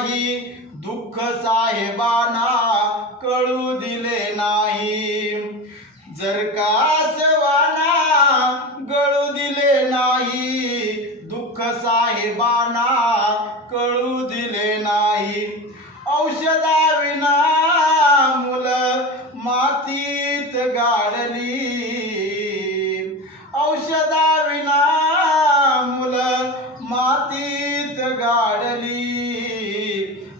नाही, दुःख साहेबांना कळू दिले नाही. जर का आसवाना गळू दिले नाही, दुःख साहेबांना कळू दिले नाही. औषधाविना मुलं मातीत गाडली, औषधाविना मुलं मातीत गाडली.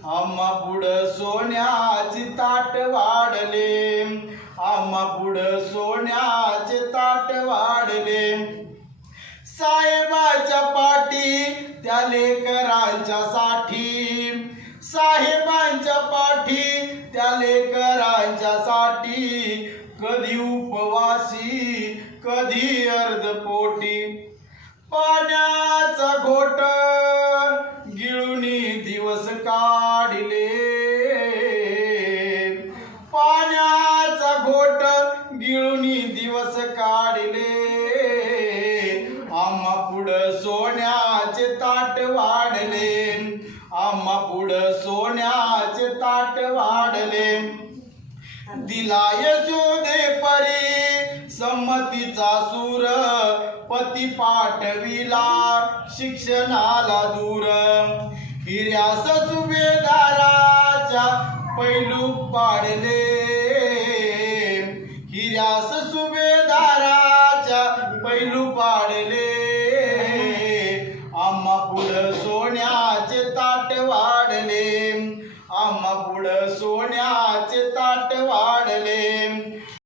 आम्हा पुढं सोन्याचे ताट वाढले, आम्हा पुढं सोन्याचे ताट वाढले. साहेबाच्या पाठी त्या लेकरांच्या साठी, साहेबांच्या पाठी त्या लेकरांच्या साठी. कधी उपवासी कधी अर्धपोटी, पाण्याचा घोट गिळूनी दिवस काढले, पाण्याचा घोट गिळूनी दिवस काढले. आम्हा पुढं सोन्याचे ताट वाढले, आम्हा पुढं सोन्याचे ताट वाढले. दिला यशोदे परी संमतीचा सूर, पती पाठविला शिक्षणाला दूर. हिऱ्यास सुभेदाराच्या पैलू पाडले, हिऱ्यास सुभेदाराच्या पैलू पाडले. आम्हा पुढं सोन्याचे ताट वाढले, आम्हा पुढं सोन्याचे ताट वाढले.